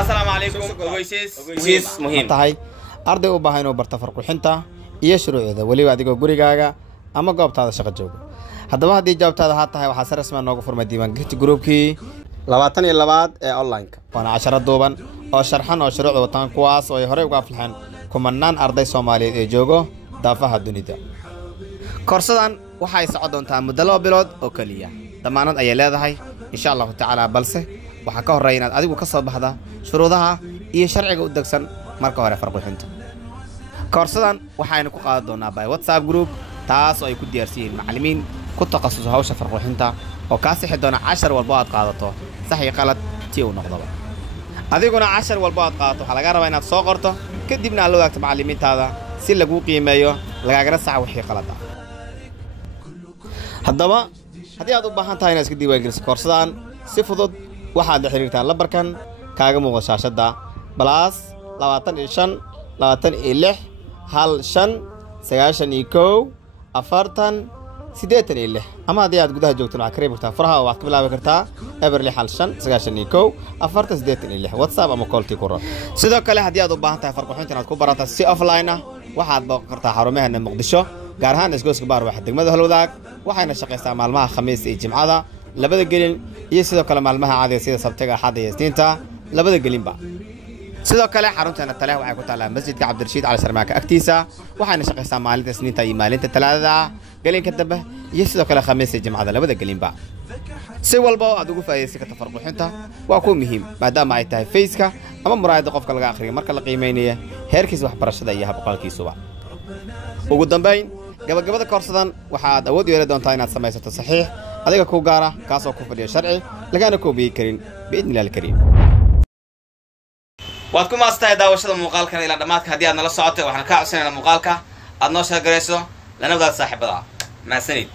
السلام عليكم ويسيس مهم tahay arday u baahan inuu barto farqixinta iyo shuruucda waliba adigoo gurigaaga ama goobtaada shaqo jooga haddaba haddii jawaabtaada ha tahay waxaa si rasmi ah noogu furmay diiwaangelinta groupkii 22 ee online-ka waana 10 duuban oo sharxan oo shuruucda wataan kuwaas oo ay hore uga aflaxeen kumanaan arday Soomaaliyeed ee joogo daafaha dunida koorsadan waxay socon doontaa muddo 2 bilood oo kaliya damaanad ay leedahay insha Allah ta'ala balse waxa ka horeeyay inaad adigu ka soo baxda shuruudaha iyo sharciga u dagsan marka hore farqixinta koorsadan waxaynu ku qaadan doonaa by WhatsApp group taas oo ay ku diyaarsiin macallimiin ku takhasus hawsha farqixinta oo ka sixi doona 10 walba aad qaadato sax iyo qalad tii uu noqdo adiguna 10 walba aad qaadato waxa laga rabaa inaad soo qorto kadibna aad la wadaagto macallimiintaada si lagu qiimeeyo lagagana sax wixii qalad ah haddaba haddii aad u baahan tahay inaad iska diiwaangeliso koorsadan si fudud waxaad la xiriirtaa lambarkan kaaga muuqda shaashada plus 25 26 15 91 40 ama haddii aad gudaha joogto waxaad ka reebi kartaa faraha waxaad ka bilaabi kartaa eberli 15 91 40 WhatsApp ama call tikuro sidoo kale haddii aad u baahan tahay farqixinta inaad ku barato si offline ah waxaad booqan kartaa xarumaheena Muqdisho gaar ahaan isgooska baar waxa degmada Halwadaag waxayna shaqeysaa maalmaha Khamiis iyo Jimcada labada gelin iyo sidoo kale maalmaha caadiga sida Sabtiga Axad iyo Isniinta labada gelinba sidoo kale xarunteena tale waxay ku taalaa masjidka Cabdirashiid Cali Sarmaaka agtiisa waxayna shaqeysaa maalinta Isniinta iyo maalinta Talaadada gelinka dambe iyo sidoo kale Khamiis iyo Jimcada labada gelinba si walba aad ugu faa'iideysan karto farqixinta waa ku muhiim maadaama ay tahay face-ka ama muraayada qofka laga akhriyo marka la qiimeynayo heerkiisa waxbarashada iyo habqalkiisuba ugu dambeyn gabagabada koorsadan waxaad awood u yeelan doontaa inaad samaysato saxiix adiga ku gaara kaas oo ku fadhiyo sharci lagana koobiyay karin biidnillaah kariim waad ku maastahay daawashada muuqaalkan ila dhamaadka haddii aad nala socotay waxaan ka codsanaynaa muuqaalka aad noo sheegarayso lana wadaad saaxiibada maasanid